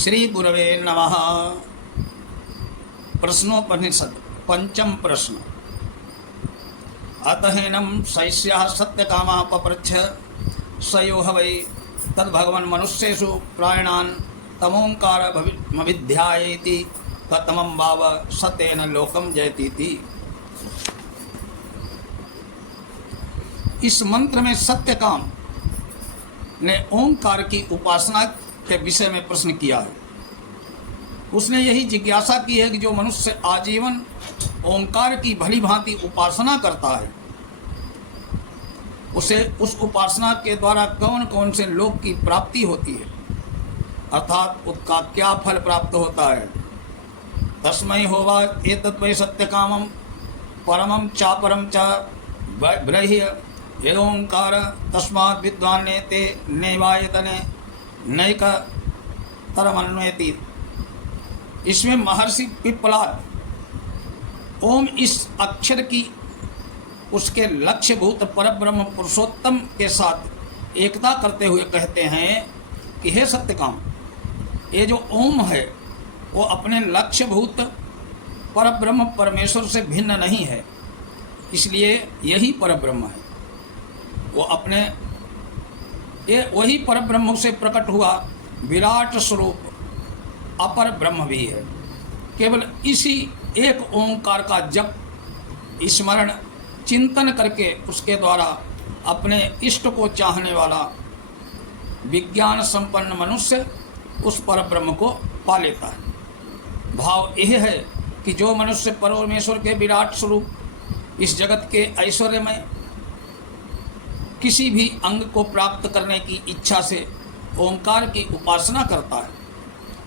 श्री गुरवे नमः। प्रश्नोपनिषद पंचम प्रश्न। अतहेनम शैष्यः सत्यकामः पप्रच्छ सयो वै तद्भगवन् मनुष्येषु प्राणिनान् तमोंकारमभिध्यायेति कतमं वाव सतेन लोकम जयतीति। इस मंत्र में सत्यकाम ने ओंकार की उपासना के विषय में प्रश्न किया है। उसने यही जिज्ञासा की है कि जो मनुष्य आजीवन ओंकार की भली भांति उपासना करता है उसे उस उपासना के द्वारा कौन कौन से लोक की प्राप्ति होती है, अर्थात उसका क्या फल प्राप्त होता है। तस्मै होवा एतद्वै सत्यकामं परमं चापरं च ब्रह्य यदोंकार तस्मात् विद्वान्नेते नैवायतने नैक तरमन्वेति। इसमें महर्षि पिप्पलाद ओम इस अक्षर की उसके लक्ष्यभूत परब्रह्म पुरुषोत्तम के साथ एकता करते हुए कहते हैं कि हे सत्यकाम, ये जो ओम है वो अपने लक्ष्यभूत परब्रह्म परमेश्वर से भिन्न नहीं है, इसलिए यही परब्रह्म है। वो अपने ये वही परब्रह्म से प्रकट हुआ विराट स्वरूप अपर ब्रह्म भी है। केवल इसी एक ओंकार का जप स्मरण चिंतन करके उसके द्वारा अपने इष्ट को चाहने वाला विज्ञान संपन्न मनुष्य उस परब्रह्म को पा लेता है। भाव यह है कि जो मनुष्य परमेश्वर के विराट स्वरूप इस जगत के ऐश्वर्य में किसी भी अंग को प्राप्त करने की इच्छा से ओंकार की उपासना करता है,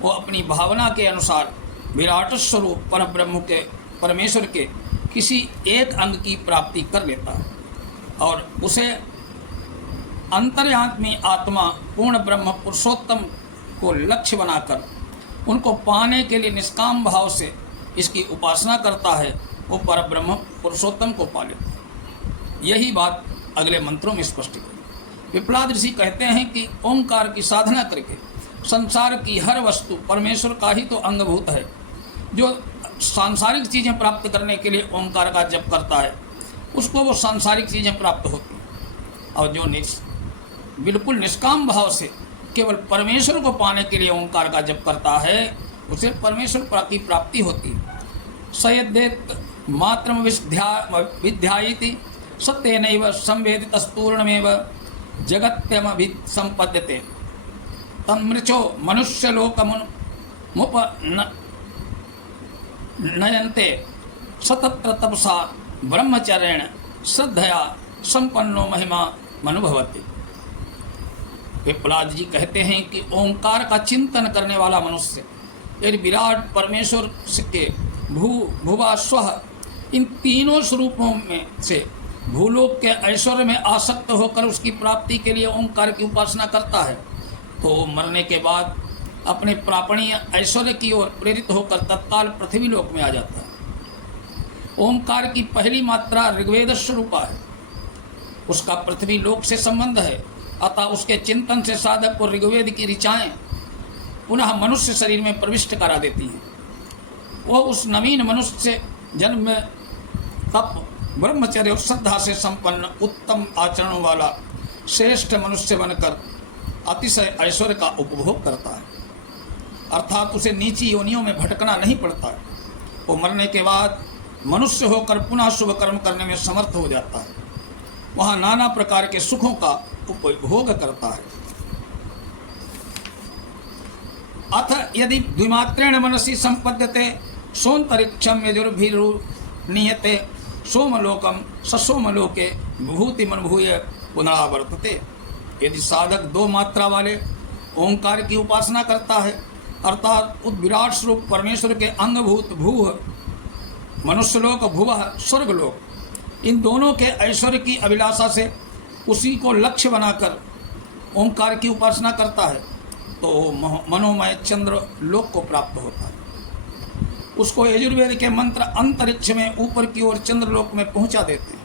वो अपनी भावना के अनुसार विराट स्वरूप परब्रह्म के परमेश्वर के किसी एक अंग की प्राप्ति कर लेता है और उसे अंतर्यात्मी आत्मा पूर्ण ब्रह्म पुरुषोत्तम को लक्ष्य बनाकर उनको पाने के लिए निष्काम भाव से इसकी उपासना करता है, वो परब्रह्म पुरुषोत्तम को पा लेता है। यही बात अगले मंत्रों में स्पष्ट है। पिप्पलाद ऋषि कहते हैं कि ओंकार की साधना करके संसार की हर वस्तु परमेश्वर का ही तो अंगभूत है। जो सांसारिक चीज़ें प्राप्त करने के लिए ओंकार का जप करता है उसको वो सांसारिक चीज़ें प्राप्त होती हैं, और जो बिल्कुल निष्काम भाव से केवल परमेश्वर को पाने के लिए ओंकार का जप करता है उसे परमेश्वर की प्राप्ति होती है। सयद्येत मात्रम विध्यायति सत्येनैव संवेदितस्तूर्णमेव जगत्यमभिसंपद्यते तन्मृचो मनुष्यलोकमुप नयन्ते सतत्र तपसा ब्रह्मचर्येण श्रद्धया संपन्नो महिमा मनुभवति। पिप्पलाद जी कहते हैं कि ओंकार का चिंतन करने वाला मनुष्य यदि विराट परमेश्वर के भुवा स्वः इन तीनों स्वरूपों में से भूलोक के ऐश्वर्य में आसक्त होकर उसकी प्राप्ति के लिए ओंकार की उपासना करता है तो मरने के बाद अपने प्रापणीय ऐश्वर्य की ओर प्रेरित होकर तत्काल पृथ्वी लोक में आ जाता है। ओंकार की पहली मात्रा ऋग्वेद स्वरूपा है, उसका पृथ्वी लोक से संबंध है, अतः उसके चिंतन से साधक को ऋग्वेद की ऋचाएँ पुनः मनुष्य शरीर में प्रविष्ट करा देती हैं। वो उस नवीन मनुष्य से जन्म में तप ब्रह्मचर्य और श्रद्धा से संपन्न उत्तम आचरणों वाला श्रेष्ठ मनुष्य बनकर अतिशय ऐश्वर्य का उपभोग करता है, अर्थात उसे नीची योनियों में भटकना नहीं पड़ता है। वो मरने के बाद मनुष्य होकर पुनः शुभ कर्म करने में समर्थ हो जाता है, वहाँ नाना प्रकार के सुखों का उपभोग करता है। अथ यदि द्विमात्रेण मनसि संपद्यते सोन्तरिक्षम यजुर्भिरुनीयते सोमलोकम ससोमलोके विभूतिमनुभूय पुनरावर्तते। यदि साधक दो मात्रा वाले ओंकार की उपासना करता है, अर्थात उस विराट स्वरूप परमेश्वर के अंगभूत भूह मनुष्यलोक भुवः स्वर्गलोक, इन दोनों के ऐश्वर्य की अभिलाषा से उसी को लक्ष्य बनाकर ओंकार की उपासना करता है तो मनोमय चंद्र लोक को प्राप्त होता है। उसको यजुर्वेद के मंत्र अंतरिक्ष में ऊपर की ओर चंद्रलोक में पहुंचा देते हैं।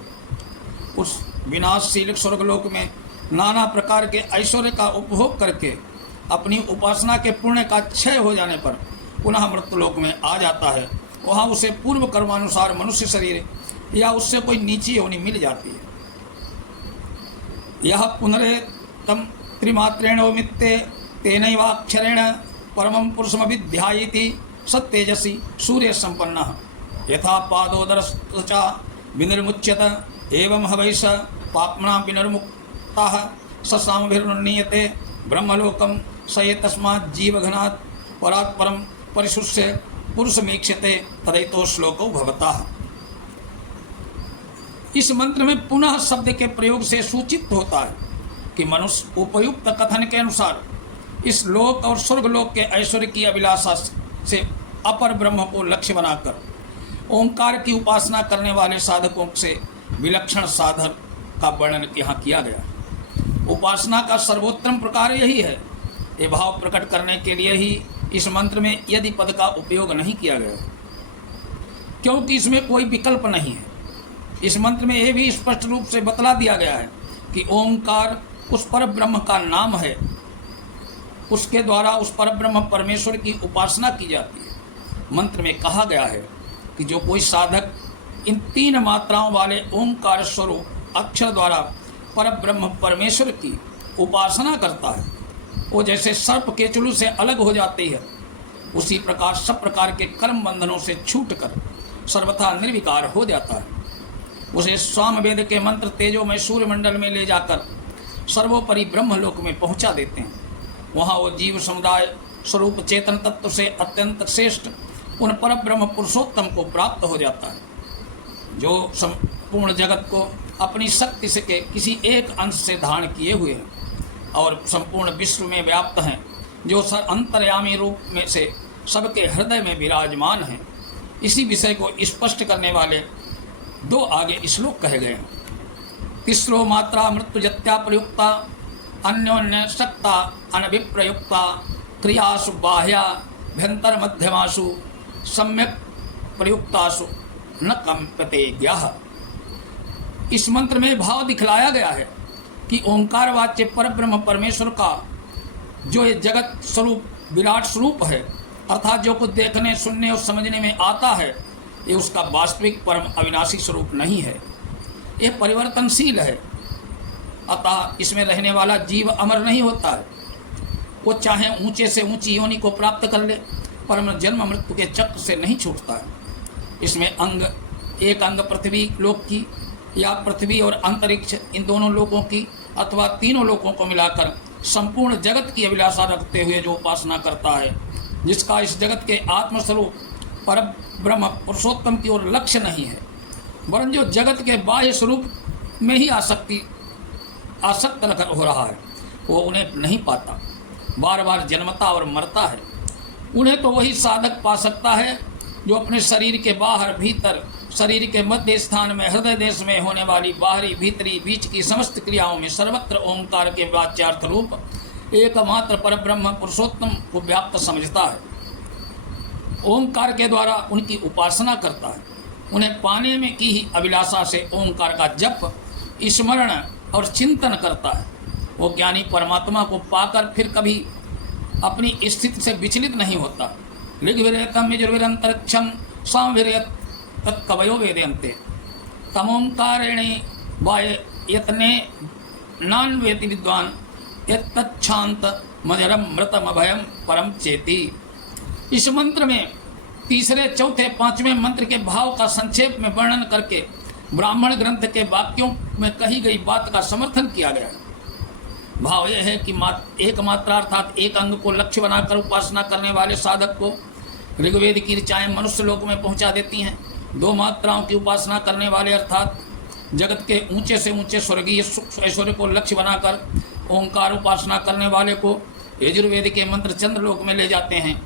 उस विनाशशील स्वर्गलोक में नाना प्रकार के ऐश्वर्य का उपभोग करके अपनी उपासना के पुण्य का क्षय हो जाने पर पुनः मृत्युलोक में आ जाता है। वहाँ उसे पूर्व कर्मानुसार मनुष्य शरीर या उससे कोई नीची योनि मिल जाती है। यह पुनरेतम त्रिमात्रेण मित्ते तेनैवाक्षरेण परमं पुरुषमभिध्यायेति सत्तेजसी सूर्य संपन्न यथा पादोदरश्चा विनिर्मुच्यत एवं हवैष पाप्मना विनिर्मुक्ताः ससामभिर्नुन्नीयते ब्रह्मलोकं स एतस्मात् जीवघनात् परात् परं परिशुष्य पुरुषमीक्ष्यते तदैतो श्लोको भवतः। इस मंत्र में पुनः शब्द के प्रयोग से सूचित होता है कि मनुष्य उपयुक्त कथन के अनुसार इस लोक और स्वर्गलोक के ऐश्वर्य की अभिलाषा से अपर ब्रह्म को लक्ष्य बनाकर ओंकार की उपासना करने वाले साधकों से विलक्षण साधन का वर्णन यहाँ किया गया। उपासना का सर्वोत्तम प्रकार यही है। ये भाव प्रकट करने के लिए ही इस मंत्र में यदि पद का उपयोग नहीं किया गया, क्योंकि इसमें कोई विकल्प नहीं है। इस मंत्र में यह भी स्पष्ट रूप से बतला दिया गया है कि ओंकार उस पर ब्रह्म का नाम है, उसके द्वारा उस पर ब्रह्म परमेश्वर की उपासना की जाती है। मंत्र में कहा गया है कि जो कोई साधक इन 3 मात्राओं वाले ओंकार स्वरूप अक्षर द्वारा पर ब्रह्म परमेश्वर की उपासना करता है, वो जैसे सर्प के चुलू से अलग हो जाती है, उसी प्रकार सब प्रकार के कर्म बंधनों से छूटकर सर्वथा निर्विकार हो जाता है। उसे सामवेद के मंत्र तेजोमय सूर्यमंडल में ले जाकर सर्वोपरि ब्रह्मलोक में पहुंचा देते हैं। वहाँ वो जीव समुदाय स्वरूप चेतन तत्व से अत्यंत श्रेष्ठ उन पर ब्रह्म पुरुषोत्तम को प्राप्त हो जाता है, जो संपूर्ण जगत को अपनी शक्ति से के किसी एक अंश से धारण किए हुए हैं और संपूर्ण विश्व में व्याप्त हैं, जो अंतर्यामी रूप में से सबके हृदय में विराजमान हैं। इसी विषय को स्पष्ट करने वाले 2 आगे श्लोक कहे गए हैं। तिस्रो मात्रा मृत्युजत्या प्रयुक्ता अन्योन्य शक्ता अनभिप्रयुक्ता क्रियासु बाह्या भ्यंतर मध्यमासु सम्यक प्रयुक्तासु न कंपते ज्ञः। इस मंत्र में भाव दिखलाया गया है कि ओंकार वाच्य परब्रह्म परमेश्वर का जो ये जगत स्वरूप विराट स्वरूप है, अर्थात जो कुछ देखने सुनने और समझने में आता है, ये उसका वास्तविक परम अविनाशी स्वरूप नहीं है। ये परिवर्तनशील है, अतः इसमें रहने वाला जीव अमर नहीं होता है। वो चाहे ऊंचे से ऊंची योनि को प्राप्त कर ले, परम जन्म मृत्यु के चक्र से नहीं छूटता है। इसमें एक अंग पृथ्वी लोक की या पृथ्वी और अंतरिक्ष इन दोनों लोकों की अथवा तीनों लोकों को मिलाकर संपूर्ण जगत की अभिलाषा रखते हुए जो उपासना करता है, जिसका इस जगत के आत्मस्वरूप पर ब्रह्म पुरुषोत्तम की ओर लक्ष्य नहीं है, वरन जो जगत के बाह्य स्वरूप में ही आसक्त हो रहा है, वो उन्हें नहीं पाता, बार बार जन्मता और मरता है। उन्हें तो वही साधक पा सकता है जो अपने शरीर के बाहर भीतर, शरीर के मध्य स्थान में, हृदय देश में होने वाली बाहरी भीतरी बीच की समस्त क्रियाओं में सर्वत्र ओंकार के वाच्यार्थ रूप एकमात्र परब्रह्म पुरुषोत्तम को व्याप्त समझता है। ओंकार के द्वारा उनकी उपासना करता है। उन्हें पाने में की ही अभिलाषा से ओंकार का जप, स्मरण और चिंतन करता है। वो ज्ञानी परमात्मा को पाकर फिर कभी अपनी स्थिति से विचलित नहीं होता। ऋग्वेदम यजुर्वेदंतरिक्षम सामवेद तत्कवयो वेदयन्ते तमोंकारेणे वायतने नान्वेति विद्वान यत्तच्छांत मजरम मृतम अभयम परम चेति। इस मंत्र में तीसरे, चौथे, 5वें मंत्र के भाव का संक्षेप में वर्णन करके ब्राह्मण ग्रंथ के वाक्यों में कही गई बात का समर्थन किया गया है। भाव यह है कि एक मात्रा अर्थात एक अंग को लक्ष्य बनाकर उपासना करने वाले साधक को ऋग्वेद की ऋचाएँ मनुष्य लोक में पहुंचा देती हैं। 2 मात्राओं की उपासना करने वाले अर्थात जगत के ऊंचे से ऊंचे स्वर्गीय ऐश्वर्य को लक्ष्य बनाकर ओंकार उपासना करने वाले को यजुर्वेद के मंत्र चंद्रलोक में ले जाते हैं,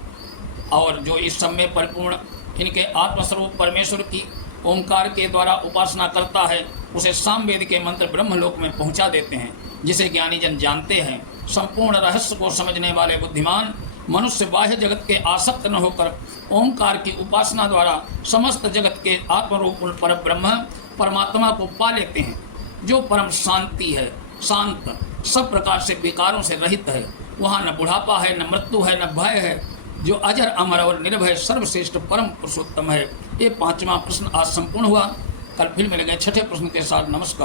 और जो इस समय परिपूर्ण इनके आत्मस्वरूप परमेश्वर की ओंकार के द्वारा उपासना करता है, उसे सामवेद के मंत्र ब्रह्मलोक में पहुंचा देते हैं, जिसे ज्ञानी जन जानते हैं। संपूर्ण रहस्य को समझने वाले बुद्धिमान मनुष्य बाह्य जगत के आसक्त न होकर ओंकार की उपासना द्वारा समस्त जगत के आत्मरूप पर ब्रह्म परमात्मा को पा लेते हैं, जो परम शांति है, शांत, सब प्रकार से विकारों से रहित है। वहाँ न बुढ़ापा है, न मृत्यु है, न भय है, जो अजर अमर और निर्भय सर्वश्रेष्ठ परम पुरुषोत्तम है। ये 5वां प्रश्न आज संपूर्ण हुआ। कल फिर मिलेंगे 6ठे प्रश्न के साथ। नमस्कार।